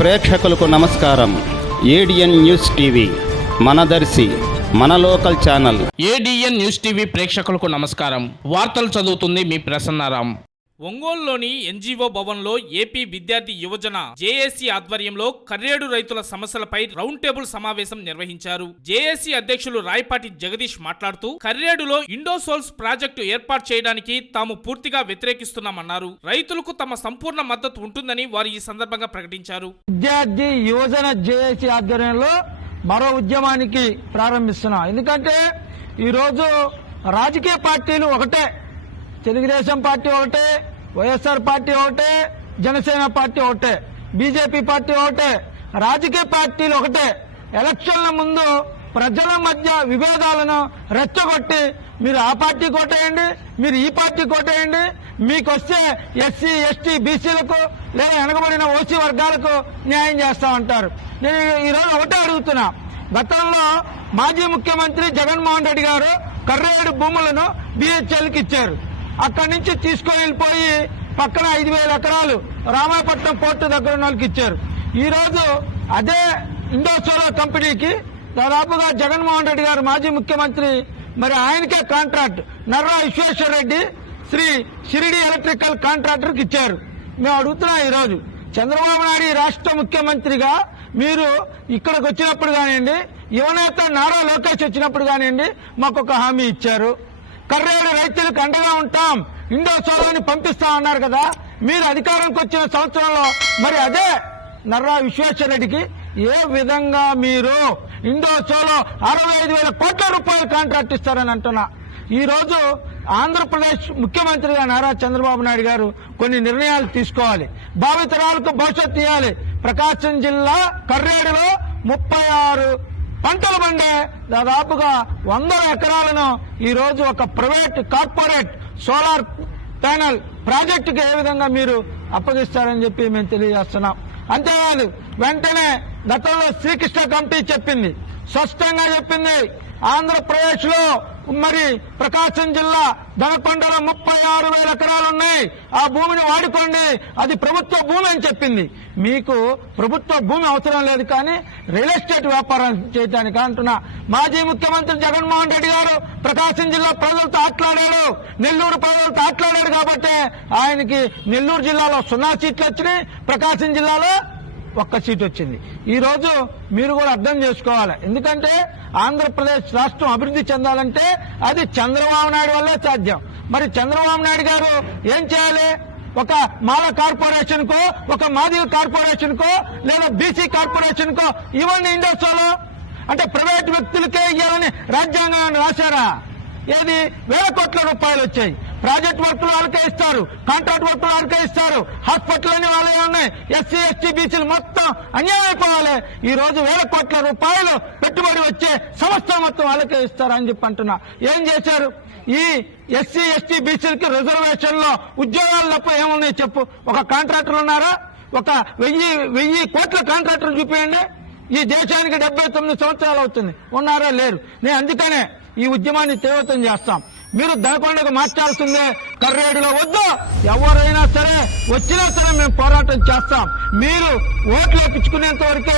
ప్రేక్షకులకు నమస్కారం. ADN news TV మనదర్శి మన local channel. ADN news TV ప్రేక్షకులకు నమస్కారం. వార్తలు చదువుతుంది మీ ప్రసన్నారాం. ఒంగోలులోని ఎన్జీఓ భవన్లో ఏపీ విద్యార్థి యువజన జేఏసీ ఆధ్వర్యంలో కర్రేడు రైతుల సమస్యలపై రౌండ్ టేబుల్ సమావేశం నిర్వహించారు. జేఏసీ అధ్యక్షులు రాయపాటి జగదీష్ మాట్లాడుతూ కర్రేడులో ఇండోసోల్స్ ప్రాజెక్టు ఏర్పాటు చేయడానికి తాము పూర్తిగా వ్యతిరేకిస్తున్నామన్నారు. రైతులకు తమ సంపూర్ణ మద్దతు ఉంటుందని వారు ఈ సందర్భంగా ప్రకటించారు. విద్యార్థి యువజన జేఏసీ ఆధ్వర్యంలో మరో ఉద్యమానికి ప్రారంభిస్తున్నాం. ఎందుకంటే ఈరోజు రాజకీయ పార్టీలు ఒకటే, తెలుగుదేశం పార్టీ ఒకటే, వైఎస్ఆర్ పార్టీ ఒకటే, జనసేన పార్టీ ఒకటే, బీజేపీ పార్టీ ఒకటే, రాజకీయ పార్టీలు ఒకటే. ఎలక్షన్ల ముందు ప్రజల మధ్య విభేదాలను రెచ్చగొట్టి మీరు ఆ పార్టీ కోటేయండి, మీరు ఈ పార్టీ కోటేయండి, మీకు వస్తే ఎస్సీ ఎస్టీ బీసీలకు లేదా వెనకబడిన ఓసీ వర్గాలకు న్యాయం చేస్తామంటారు. నేను ఈరోజు ఒకటే అడుగుతున్నా, గతంలో మాజీ ముఖ్యమంత్రి జగన్మోహన్ రెడ్డి గారు కర్రేడు భూములను బిహెచ్ఎల్కి ఇచ్చారు. అక్కడి నుంచి తీసుకొని వెళ్ళిపోయి పక్కన 5,000 ఎకరాలు రామాయపట్నం పోర్టు దగ్గర ఉన్న వాళ్ళకి ఇచ్చారు. ఈరోజు అదే ఇండోసోలార్ కంపెనీకి దాదాపుగా జగన్మోహన్ రెడ్డి గారు మాజీ ముఖ్యమంత్రి, మరి ఆయనకే కాంట్రాక్ట్ నర్రా విశ్వేశ్వర రెడ్డి శ్రీ షిరిడి ఎలక్ట్రికల్ కాంట్రాక్టర్కి ఇచ్చారు. మేము అడుగుతున్నాం, ఈరోజు చంద్రబాబు నాయుడు రాష్ట్ర ముఖ్యమంత్రిగా మీరు ఇక్కడికి వచ్చినప్పుడు కానివ్వండి, యువనేత నారా లోకేష్ వచ్చినప్పుడు కానివ్వండి, మాకు ఒక హామీ ఇచ్చారు. కర్రేడు రైతులకు అండగా ఉంటాం, ఇండోసోలార్ని పంపిస్తామన్నారు కదా. మీరు అధికారంకి వచ్చిన సంవత్సరంలో మరి అదే నర్రా విశ్వేశ్వర రెడ్డికి ఏ విధంగా మీరు ఇండోసోలార్ 65,000 కోట్ల రూపాయల కాంట్రాక్ట్ ఇస్తారని అంటున్నా. ఈ రోజు ఆంధ్రప్రదేశ్ ముఖ్యమంత్రిగా నారా చంద్రబాబు నాయుడు గారు కొన్ని నిర్ణయాలు తీసుకోవాలి, భావితరాలకు భవిష్యత్తు ఇవ్వాలి. ప్రకాశం జిల్లా కర్రేడులో 36 పంటలు పండే దాదాపుగా 100 ఎకరాలను ఈ రోజు ఒక ప్రైవేట్ కార్పొరేట్ సోలార్ ప్యానెల్ ప్రాజెక్టుకి ఏ విధంగా మీరు అప్పగిస్తారని చెప్పి మేము తెలియజేస్తున్నాం. అంతేకాదు, వెంటనే గతంలో శ్రీకృష్ణ కమిటీ చెప్పింది, స్పష్టంగా చెప్పింది, ఆంధ్రప్రదేశ్ లో మరి ప్రకాశం జిల్లా దనకొండలో 36,000 ఎకరాలు ఉన్నాయి, ఆ భూమిని వాడుకోండి, అది ప్రభుత్వ భూమి అని చెప్పింది. మీకు ప్రభుత్వ భూమి అవసరం లేదు, కానీ రియల్ ఎస్టేట్ వ్యాపారం చేయడానికి అంటున్నా. మాజీ ముఖ్యమంత్రి జగన్మోహన్ రెడ్డి గారు ప్రకాశం జిల్లా ప్రజలతో ఆట్లాడారు, నెల్లూరు ప్రజలతో ఆట్లాడారు కాబట్టి ఆయనకి నెల్లూరు జిల్లాలో 0 సీట్లు వచ్చినాయి, ప్రకాశం జిల్లాలో 1 సీట్ వచ్చింది. ఈ రోజు మీరు కూడా అర్థం చేసుకోవాలి, ఎందుకంటే ఆంధ్రప్రదేశ్ రాష్ట్రం అభివృద్ధి చెందాలంటే అది చంద్రబాబు నాయుడు వల్లే సాధ్యం. మరి చంద్రబాబు నాయుడు గారు ఏం చేయాలి? ఒక మాల కార్పొరేషన్ కో, ఒక మాదిగ కార్పొరేషన్ కో, లేదా బీసీ కార్పొరేషన్ కో ఇవన్నీ ఇండోసోలో అంటే ప్రైవేట్ వ్యక్తులకే ఇవ్వాలని రాజ్యాంగాన్ని రాశారా? ఏది 1,000 కోట్ల రూపాయలు వచ్చాయి. ప్రాజెక్ట్ వర్కులు వాళ్ళకే ఇస్తారు, కాంట్రాక్ట్ వర్కులు వాళ్ళకే ఇస్తారు, హాస్పిటల్ అన్ని వాళ్ళే ఉన్నాయి. ఎస్సీ ఎస్టీ బీసీలు మొత్తం అన్యాయం అయిపోవాలి. ఈ రోజు 1,000 కోట్ల రూపాయలు పెట్టుబడి వచ్చే సంస్థ మొత్తం వాళ్ళకే ఇస్తారు అని చెప్పి అంటున్నా. ఏం చేశారు? ఈ ఎస్సీ ఎస్టీ బీసీలకి రిజర్వేషన్ లో ఉద్యోగాలు తప్ప ఏమున్నాయి చెప్పు? ఒక కాంట్రాక్టర్లు ఉన్నారా? ఒక 1,000 కోట్ల కాంట్రాక్టర్లు చూపించండి. ఈ దేశానికి 79 సంవత్సరాలు అవుతుంది, ఉన్నారా? లేరు. నేను అందుకనే ఈ ఉద్యమాన్ని తీవ్రతం చేస్తాం. మీరు దనకొండకు మార్చాల్సిందే, కర్రేడులో వద్దు. ఎవరైనా సరే వచ్చినా సరే మేము పోరాటం చేస్తాం. మీరు ఓట్లు వేయించుకునేంత వరకే